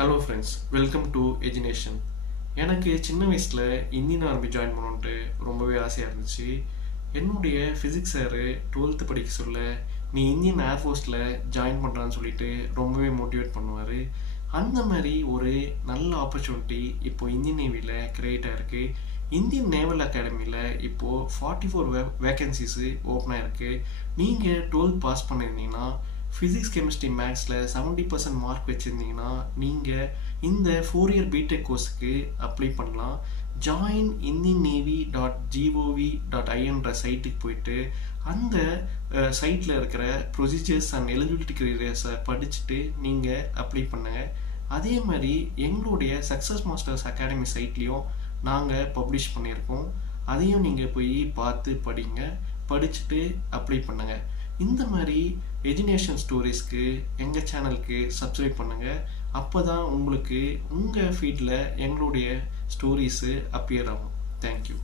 Hello friends, welcome to Edunation. எனக்கு சின்ன வயசில் இந்தியன் ஆர்மி ஜாயின் பண்ணணுன்ட்டு ரொம்பவே ஆசையாக இருந்துச்சு. என்னுடைய ஃபிசிக்ஸ் சாரு 12th படிக்க சொல்ல நீ இந்தியன் ஏர்ஃபோர்ஸில் ஜாயின் பண்ணுறான்னு சொல்லிட்டு ரொம்பவே மோட்டிவேட் பண்ணுவார். அந்த மாதிரி ஒரு நல்ல ஆப்பர்ச்சுனிட்டி இப்போது இந்தியன் நேவியில் க்ரியேட் ஆகிருக்கு. இந்தியன் நேவல் அகாடமியில் இப்போது 44 வேக்கன்சிஸு ஓப்பன் ஆகிருக்கு. நீங்கள் 12th பாஸ் பண்ணியிருந்தீங்கன்னா ஃபிசிக்ஸ் கெமிஸ்ட்ரி மேக்ஸில் 70% மார்க் வச்சுருந்தீங்கன்னா நீங்கள் இந்த 4 year பிடெக் கோர்ஸுக்கு அப்ளை பண்ணலாம். ஜாயின் இந்தியன் நேவி .gov.inன்ற சைட்டுக்கு போயிட்டு அந்த சைட்டில் இருக்கிற ப்ரொசீஜர்ஸ் அண்ட் எலிஜிபிலிட்டி க்ரைட்டீரியாஸை படிச்சுட்டு நீங்கள் அப்ளை பண்ணுங்கள். அதே மாதிரி எங்களுடைய சக்ஸஸ் மாஸ்டர்ஸ் அகாடமி சைட்லேயும் நாங்கள் பப்ளிஷ் பண்ணியிருக்கோம். அதையும் நீங்கள் போய் பார்த்து படிச்சுட்டு அப்ளை பண்ணுங்கள். இந்த மாதிரி எஜுனேஷன் ஸ்டோரிஸ்க்கு எங்கள் சேனலுக்கு சப்ஸ்கிரைப் பண்ணுங்கள். அப்போ தான் உங்களுக்கு உங்கள் ஃபீல்டில் எங்களுடைய ஸ்டோரிஸு அப்பியர் ஆகும். தேங்க்யூ.